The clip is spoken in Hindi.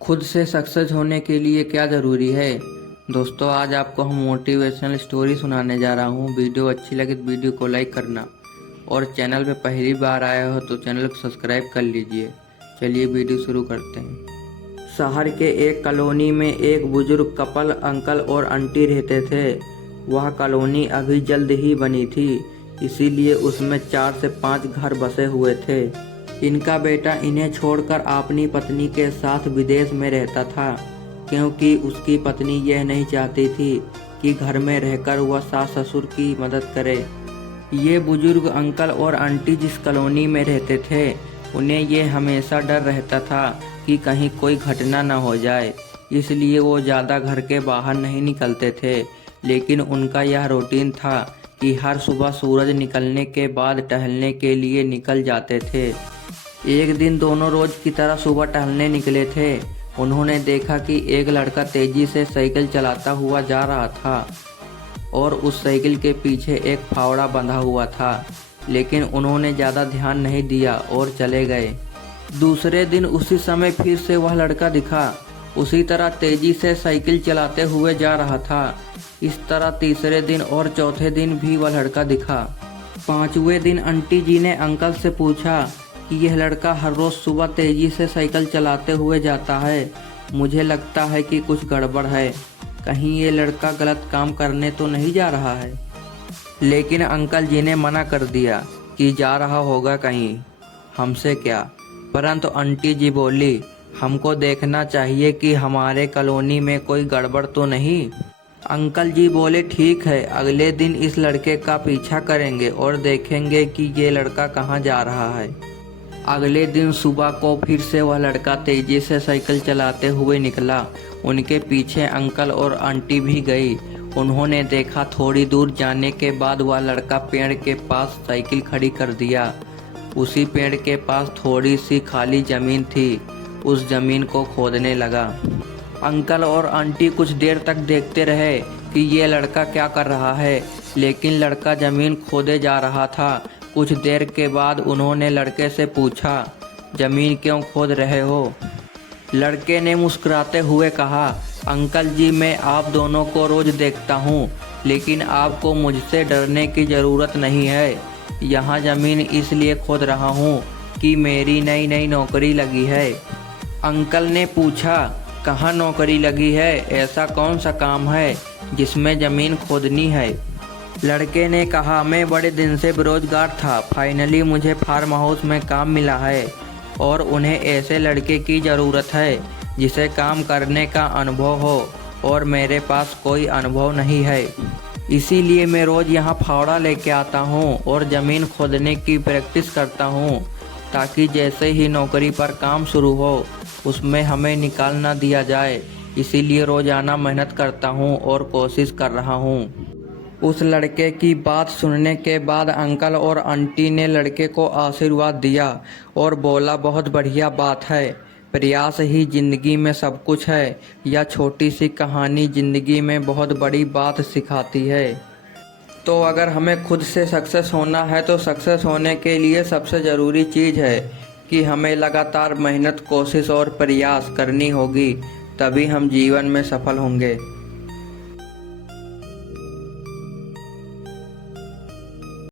खुद से सक्सेस होने के लिए क्या ज़रूरी है। दोस्तों, आज आपको हम मोटिवेशनल स्टोरी सुनाने जा रहा हूँ। वीडियो अच्छी लगे तो वीडियो को लाइक करना और चैनल पे पहली बार आए हो तो चैनल को सब्सक्राइब कर लीजिए। चलिए वीडियो शुरू करते हैं। शहर के एक कॉलोनी में एक बुजुर्ग कपल अंकल और आंटी रहते थे। वह कॉलोनी अभी जल्द ही बनी थी, इसीलिए उसमें 4 से 5 घर बसे हुए थे। इनका बेटा इन्हें छोड़कर अपनी पत्नी के साथ विदेश में रहता था, क्योंकि उसकी पत्नी यह नहीं चाहती थी कि घर में रहकर वह सास ससुर की मदद करे। ये बुजुर्ग अंकल और आंटी जिस कॉलोनी में रहते थे, उन्हें ये हमेशा डर रहता था कि कहीं कोई घटना न हो जाए, इसलिए वो ज़्यादा घर के बाहर नहीं निकलते थे। लेकिन उनका यह रूटीन था कि हर सुबह सूरज निकलने के बाद टहलने के लिए निकल जाते थे। एक दिन दोनों रोज की तरह सुबह टहलने निकले थे। उन्होंने देखा कि एक लड़का तेजी से साइकिल चलाता हुआ जा रहा था और उस साइकिल के पीछे एक फावड़ा बंधा हुआ था, लेकिन उन्होंने ज़्यादा ध्यान नहीं दिया और चले गए। दूसरे दिन उसी समय फिर से वह लड़का दिखा, उसी तरह तेजी से साइकिल चलाते हुए जा रहा था। इस तरह तीसरे दिन और चौथे दिन भी वह लड़का दिखा। 5वें दिन आंटी जी ने अंकल से पूछा कि यह लड़का हर रोज़ सुबह तेजी से साइकिल चलाते हुए जाता है। मुझे लगता है कि कुछ गड़बड़ है, कहीं ये लड़का गलत काम करने तो नहीं जा रहा है। लेकिन अंकल जी ने मना कर दिया कि जा रहा होगा कहीं, हमसे क्या। परंतु आंटी जी बोली, हमको देखना चाहिए कि हमारे कॉलोनी में कोई गड़बड़ तो नहीं। अंकल जी बोले, ठीक है, अगले दिन इस लड़के का पीछा करेंगे और देखेंगे कि ये लड़का कहाँ जा रहा है। अगले दिन सुबह को फिर से वह लड़का तेजी से साइकिल चलाते हुए निकला। उनके पीछे अंकल और आंटी भी गई। उन्होंने देखा थोड़ी दूर जाने के बाद वह लड़का पेड़ के पास साइकिल खड़ी कर दिया। उसी पेड़ के पास थोड़ी सी खाली जमीन थी, उस जमीन को खोदने लगा। अंकल और आंटी कुछ देर तक देखते रहे कि ये लड़का क्या कर रहा है, लेकिन लड़का जमीन खोदे जा रहा था। कुछ देर के बाद उन्होंने लड़के से पूछा, जमीन क्यों खोद रहे हो? लड़के ने मुस्कुराते हुए कहा, अंकल जी, मैं आप दोनों को रोज देखता हूँ, लेकिन आपको मुझसे डरने की ज़रूरत नहीं है। यहाँ ज़मीन इसलिए खोद रहा हूँ कि मेरी नई नई नौकरी लगी है। अंकल ने पूछा, कहाँ नौकरी लगी है? ऐसा कौन सा काम है जिसमें ज़मीन खोदनी है? लड़के ने कहा, मैं बड़े दिन से बेरोजगार था, फाइनली मुझे फार्म हाउस में काम मिला है और उन्हें ऐसे लड़के की ज़रूरत है जिसे काम करने का अनुभव हो, और मेरे पास कोई अनुभव नहीं है। इसीलिए मैं रोज़ यहाँ फावड़ा लेके आता हूँ और ज़मीन खोदने की प्रैक्टिस करता हूँ, ताकि जैसे ही नौकरी पर काम शुरू हो उसमें हमें निकाल ना दिया जाए। इसीलिए रोज़ाना मेहनत करता हूँ और कोशिश कर रहा हूँ। उस लड़के की बात सुनने के बाद अंकल और आंटी ने लड़के को आशीर्वाद दिया और बोला, बहुत बढ़िया बात है, प्रयास ही ज़िंदगी में सब कुछ है। यह छोटी सी कहानी ज़िंदगी में बहुत बड़ी बात सिखाती है। तो अगर हमें खुद से सक्सेस होना है तो सक्सेस होने के लिए सबसे ज़रूरी चीज़ है कि हमें लगातार मेहनत, कोशिश और प्रयास करनी होगी, तभी हम जीवन में सफल होंगे।